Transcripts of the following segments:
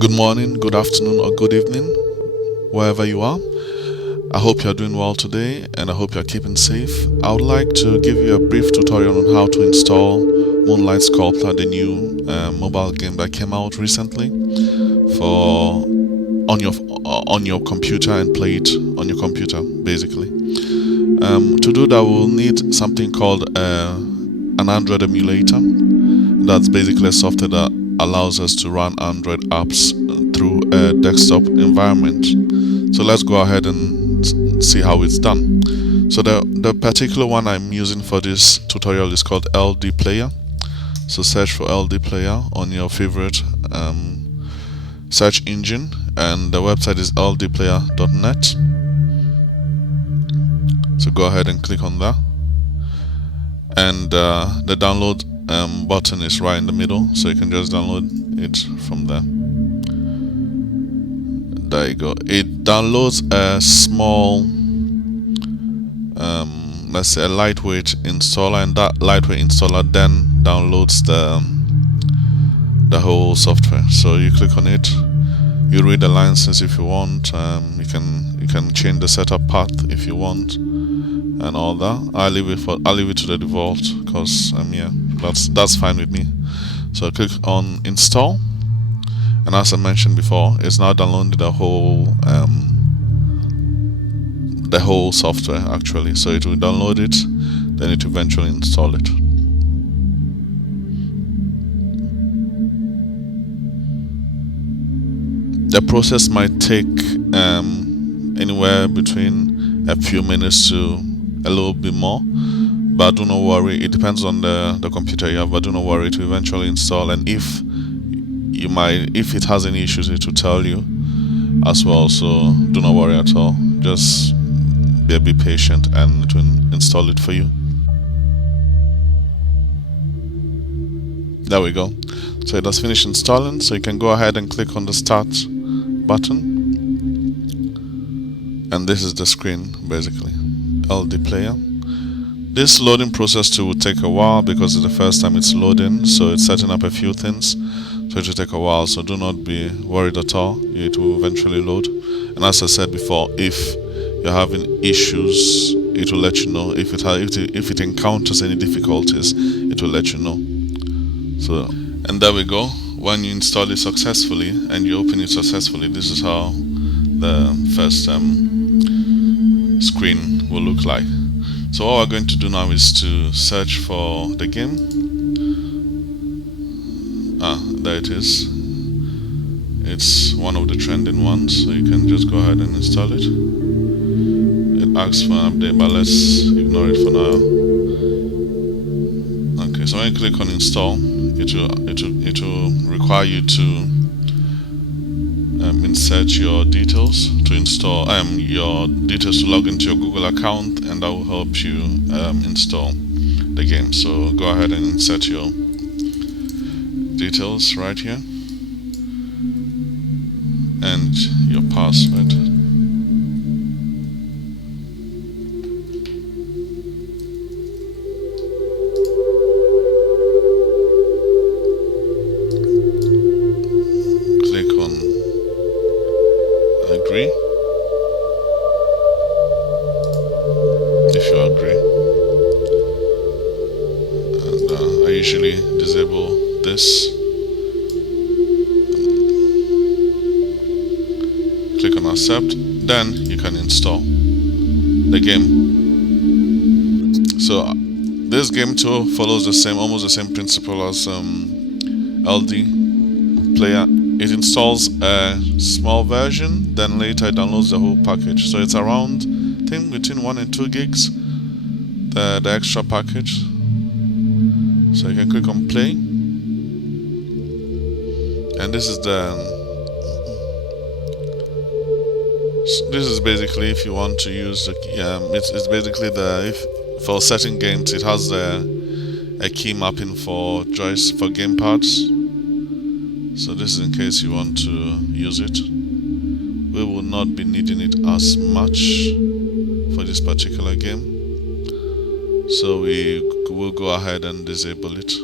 Good morning, good afternoon, or good evening, wherever you are. I hope you're doing well today and I hope you're keeping safe. I would like to give you a brief tutorial on how to install Moonlight Sculptor, the new mobile game that came out recently for on your computer and play it on your computer basically. To do that, we'll need something called an Android emulator. That's basically a software that allows us to run Android apps through a desktop environment. So let's go ahead and see how it's done. So the particular one I'm using for this tutorial is called ldplayer. So search for ldplayer on your favorite search engine, and the website is ldplayer.net. So go ahead and click on that, and the download button is right in the middle, so you can just download it from there. There you go. It downloads a small let's say a lightweight installer, and that lightweight installer then downloads the whole software. So you click on it, you read the license if you want, you can change the setup path if you want and all that. I'll leave it to the default because yeah, that's fine with me. So click on install, and as I mentioned before, it's now downloaded the whole software actually. So it will download it, then it will eventually install it. The process might take anywhere between a few minutes to a little bit more, but do not worry, it depends on the computer you have, but do not worry, it will eventually install. And if it has any issues, it will tell you as well, so do not worry at all. Just be a bit patient and it will install it for you. There we go. So it has finished installing, so you can go ahead and click on the start button, and this is the screen basically. ldplayer. This loading process too will take a while because it's the first time it's loading, so it's setting up a few things, so it will take a while. So do not be worried at all, it will eventually load. And as I said before, if you're having issues, it will let you know. If it encounters any difficulties, it will let you know. So, and there we go. When you install it successfully and you open it successfully, this is how the first screen will look like. So what we're going to do now is to search for the game. There it is. It's one of the trending ones, so you can just go ahead and install it. It asks for an update, but let's ignore it for now. Okay, so when you click on install, it will require you to insert your details to install your details to log into your Google account, and that will help you install the game. So go ahead and insert your details right here and your password. Click on agree if you agree, and I usually disable this. Click on accept, then you can install the game. So this game too follows almost the same principle as LD player. It installs a small version, then later it downloads the whole package. So it's around, I think, between 1 and 2 gigs, the extra package. So you can click on play, and this is basically if you want to use it's basically for certain games it has a key mapping for gamepads. So this is in case you want to use it. We will not be needing it as much for this particular game, so we will go ahead and disable it.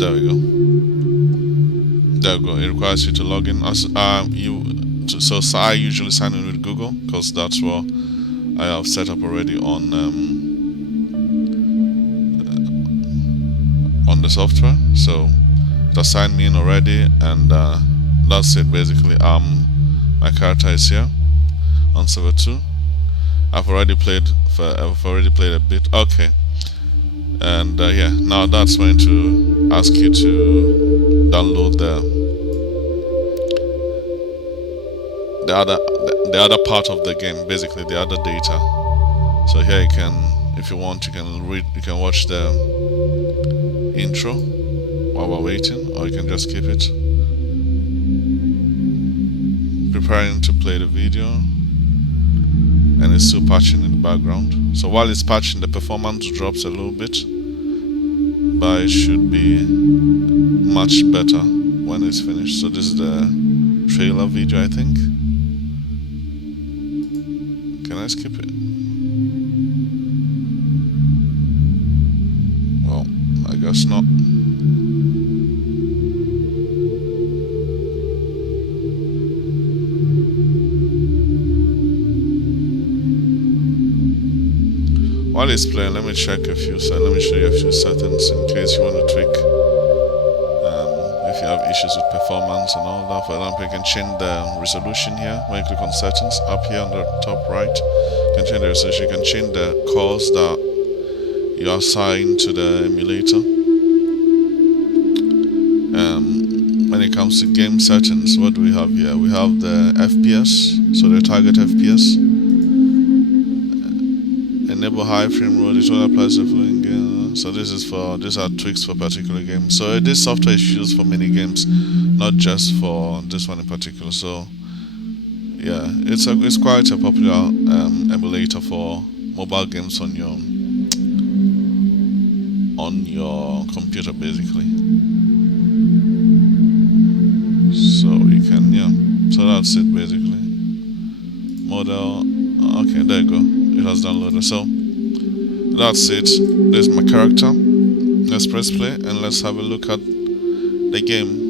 There we go. There we go. It requires you to log in. So I usually sign in with Google because that's what I have set up already on the software. So just sign me in already, and that's it basically. My character is here on server 2. I've already played a bit. Okay. And yeah, now that's going to ask you to download the other part of the game, basically the other data. So here you can, if you want, you can watch the intro while we're waiting, or you can just keep it. Preparing to play the video, and it's still patching in the background. So while it's patching, the performance drops a little bit, but it should be much better when it's finished. So this is the trailer video, I think. Can I skip it? Well, I guess not. While it's playing, let me check let me show you a few settings in case you want to tweak. If you have issues with performance and all that. For example, you can change the resolution here. When you click on settings, up here on the top right, you can change the resolution. You can change the cores that you assign to the emulator. When it comes to game settings, what do we have here? We have the FPS, so the target FPS. Enable high frame rate. It all applies to following game. So these are tweaks for particular games. So this software is used for many games, not just for this one in particular. So yeah, it's quite a popular emulator for mobile games on your computer, basically. So you can, yeah. So that's it basically. Model. Okay, there you go. It has downloaded. So that's it. There's my character. Let's press play and let's have a look at the game.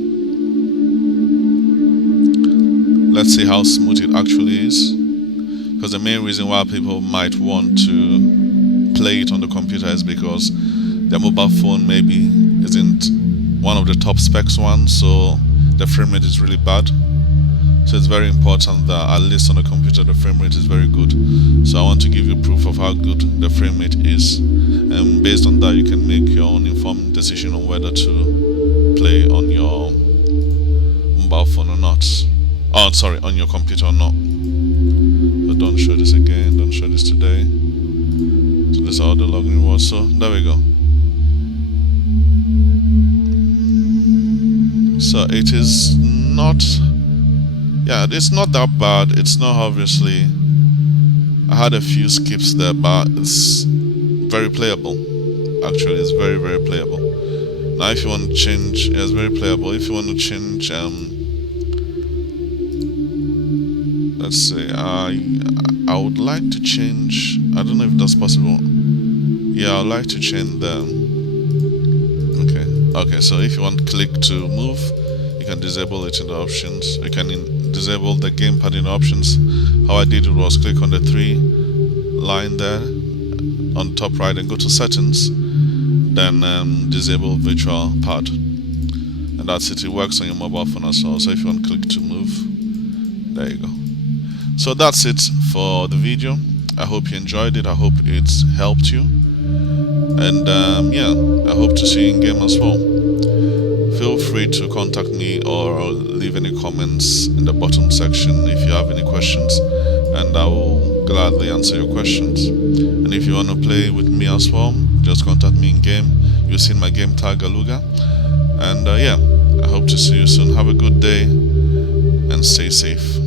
Let's see how smooth it actually is, because the main reason why people might want to play it on the computer is because their mobile phone maybe isn't one of the top specs ones, so the frame rate is really bad. So it's very important that at least on the computer the frame rate is very good. So I want to give you proof of how good the frame rate is, and based on that you can make your own informed decision on whether to play on your mobile phone or not. Oh, sorry, on your computer or not. But don't show this again, don't show this today. So this is how the login was. So there we go. So it is not, yeah, it's not that bad. It's not, obviously, I had a few skips there, but it's very playable. Actually, it's very, very playable. Now if you want to change, yeah, it's very playable. If you want to change, let's say, I would like to change, I don't know if that's possible. Yeah, I'd like to change the, okay, so if you want click to move, you can disable it in the options. You can disable the gamepad in the options. How I did it was click on the 3 line there on top right and go to settings, then disable virtual pad, and that's it. It works on your mobile phone as well. So if you want click to move, there you go. So that's it for the video. I hope you enjoyed it. I hope it's helped you, and yeah, I hope to see you in game as well. Feel free to contact me or leave any comments in the bottom section if you have any questions, and I will gladly answer your questions. And if you want to play with me as well, just contact me in game using my game tag Galuga. And yeah, I hope to see you soon. Have a good day and stay safe.